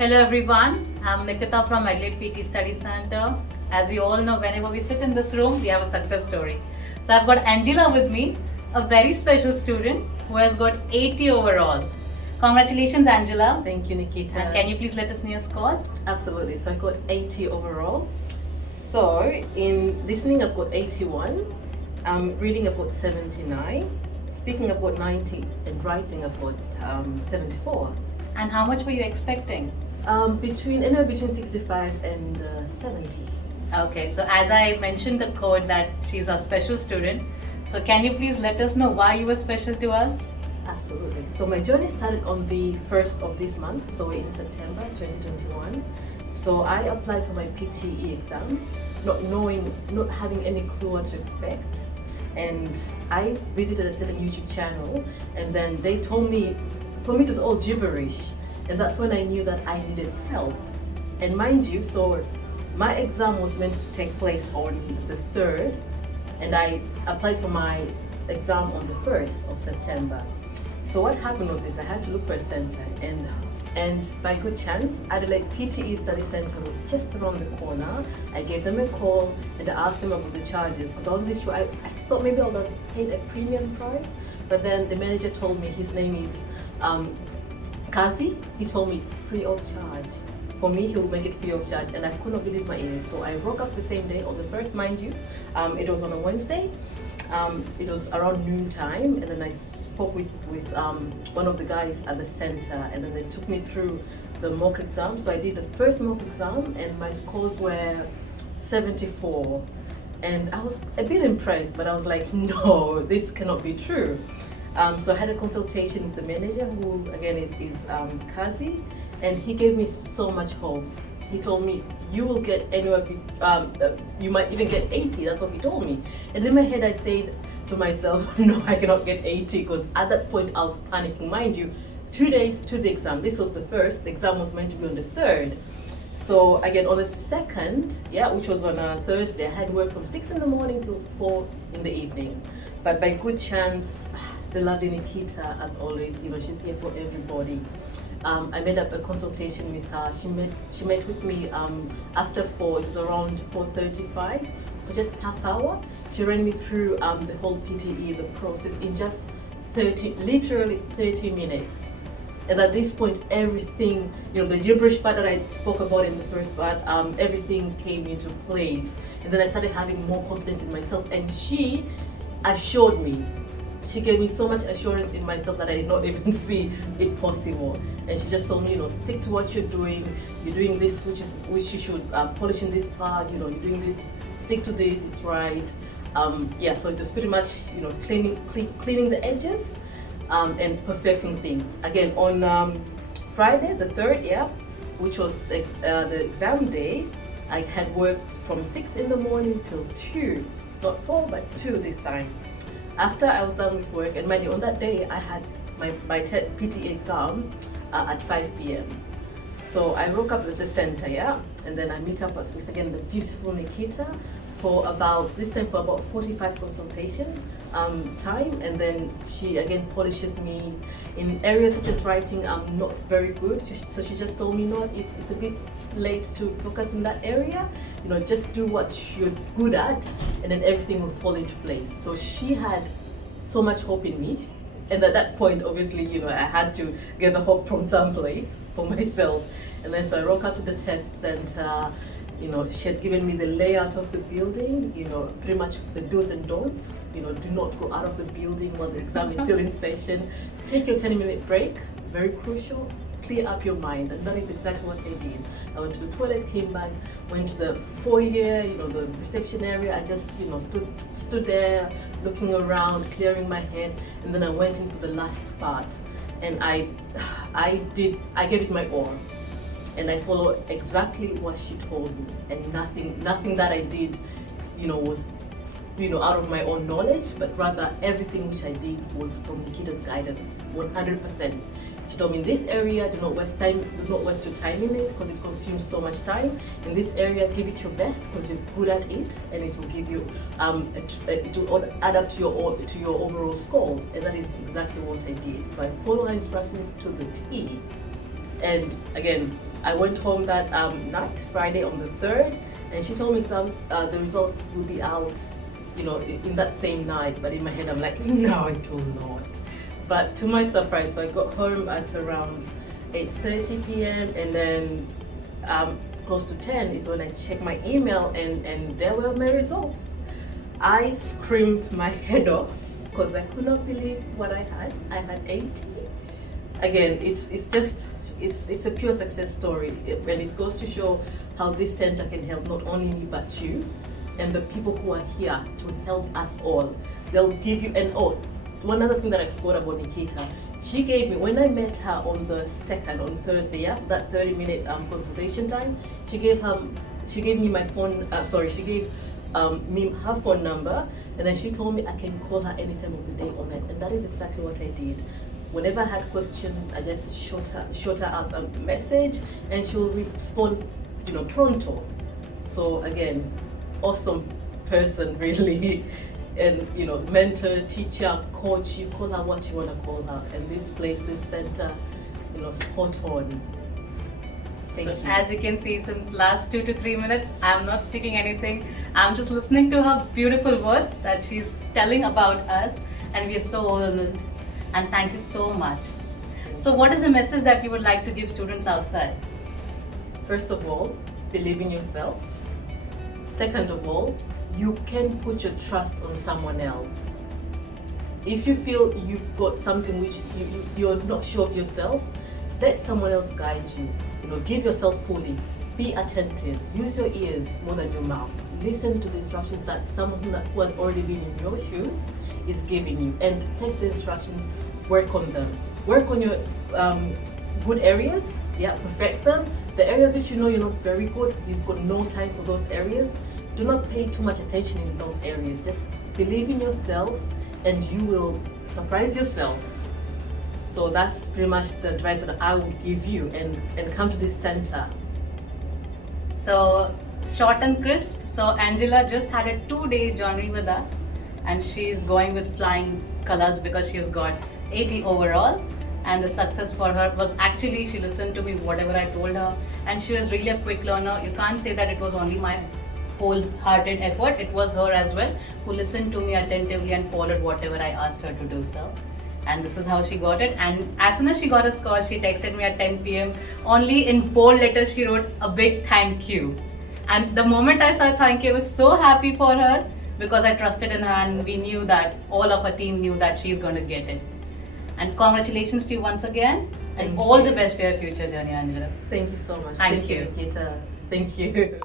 Hello everyone, I'm Nikita from Adelaide PT Study Center. As you all know, whenever we sit in this room, we have a success story. So I've got Angela with me, a very special student who has got 80 overall. Congratulations, Angela. Thank you, Nikita. And can you please let us know your scores? Absolutely. So I got 80 overall. So in listening, I've got 81. Reading, I've got 79. Speaking, I've got 90. And writing, I've got 74. And how much were you expecting? Between 65 and 70. Okay, so as I mentioned the code that she's a special student, so can you please let us know why you were special to us? Absolutely. So my journey started on the 1st of this month, so we're in September 2021. So I applied for my PTE exams, not having any clue what to expect. And I visited a certain YouTube channel, and then they told me, for me it was all gibberish. And that's when I knew that I needed help. And mind you, so my exam was meant to take place on the 3rd, and I applied for my exam on the 1st of September. So what happened was this: I had to look for a center, and by good chance, Adelaide PTE Study Center was just around the corner. I gave them a call and I asked them about the charges, because I wasn't sure. I thought maybe I would have paid a premium price, but then the manager told me, his name is Kazi. He told me it's free of charge. For me, he will make it free of charge, and I could not believe my ears. So I woke up the same day, on the 1st, mind you. It was on a Wednesday. It was around noon time, and then I spoke with one of the guys at the center, and then they took me through the mock exam. So I did the first mock exam, and my scores were 74. And I was a bit impressed, but I was like, no, this cannot be true. So I had a consultation with the manager, who again is Kazi, and he gave me so much hope. He told me, you will get anywhere, you might even get 80, that's what he told me. And in my head I said to myself, no, I cannot get 80, because at that point I was panicking. Mind you, 2 days to the exam. This was the 1st, the exam was meant to be on the 3rd. So again, on the 2nd, which was on a Thursday, I had work from 6 in the morning till 4 in the evening. But by good chance, the lovely Nikita, as always, she's here for everybody. I made up a consultation with her. She met with me after 4. It was around 4:35 for just half hour. She ran me through the whole PTE, the process, in just literally 30 minutes. And at this point, everything, the gibberish part that I spoke about in the first part, everything came into place. And then I started having more confidence in myself, and she assured me. She gave me so much assurance in myself that I did not even see it possible. And she just told me, stick to what you're doing. You're doing this, which you should polish in this part. You're doing this. Stick to this. It's right. So it was pretty much, cleaning the edges and perfecting things. Again, on Friday, the 3rd, which was the exam day, I had worked from 6 in the morning till 2, not 4, but 2 this time. After I was done with work, and mind you, on that day I had my PTE exam at 5 p.m. So I woke up at the center, and then I meet up with again the beautiful Nikita for about 45 consultation time, and then she again polishes me in areas such as writing. I'm not very good, so she just told me, no, it's a bit late to focus in that area. Just do what you're good at, and then everything will fall into place. So she had so much hope in me, and at that point, obviously, I had to get the hope from someplace for myself. And then so I woke up to the test center. She had given me the layout of the building, pretty much the do's and don'ts. Do not go out of the building while the exam is still in session. Take your 10-minute break, very crucial. Clear up your mind, and that is exactly what I did. I went to the toilet, came back, went to the foyer, the reception area. I just, stood there, looking around, clearing my head, and then I went in for the last part. And I gave it my all. And I followed exactly what she told me, and nothing that I did, was, out of my own knowledge, but rather everything which I did was from Nikita's guidance, 100%. She told me, in this area, do not waste your time in it, because it consumes so much time. In this area, give it your best, because you're good at it, and it will give you, it will add up to your overall score. And that is exactly what I did. So I followed her instructions to the T. And again, I went home that night, Friday on the 3rd, and she told me the results will be out, in that same night. But in my head, I'm like, no, it will not. But to my surprise, so I got home at around 8:30 p.m. and then close to 10 is when I checked my email, and there were my results. I screamed my head off because I could not believe what I had. I had 80. Again, it's a pure success story, and it goes to show how this center can help not only me but you and the people who are here to help us all. They'll give you one other thing that I forgot about Nikita. She gave me, when I met her on the 2nd, on Thursday, after that 30-minute consultation time, she gave me my phone. She gave me her phone number, and then she told me I can call her any time of the day on it, and that is exactly what I did. Whenever I had questions, I just shot her up a message, and she'll respond, pronto. So again, awesome person, really. And mentor, teacher, coach, you call her what you want to call her. And this place, this center, spot on. Thank you. As you can see, since last 2 to 3 minutes, I'm not speaking anything. I'm just listening to her beautiful words that she's telling about us, and we are so overwhelmed. And thank you so much. So what is the message that you would like to give students outside? First of all, believe in yourself. Second of all, you can put your trust on someone else. If you feel you've got something which you're not sure of yourself, let someone else guide you. Give yourself fully. Be attentive. Use your ears more than your mouth. Listen to the instructions that someone who has already been in your shoes is giving you, and take the instructions, work on them. Work on your good areas, perfect them. The areas that you're not very good, you've got no time for those areas, do not pay too much attention in those areas. Just believe in yourself and you will surprise yourself. So that's pretty much the advice that I would give you, and come to this center. So short and crisp. So Angela just had a 2-day journey with us, and she's going with flying colors because she's got 80 overall. And the success for her was actually, she listened to me whatever I told her, and she was really a quick learner. You can't say that it was only my wholehearted effort. It was her as well who listened to me attentively and followed whatever I asked her to do so. And this is how she got it. And as soon as she got a score, she texted me at 10 p.m. Only in bold letters she wrote a big thank you. And the moment I saw thank you, I was so happy for her, because I trusted in her, and we knew that all of our team knew that she's going to get it. And congratulations to you once again, and Thank all you. the best for your future journey, Angela. Thank you so much. Thank you. Nikita. Thank you.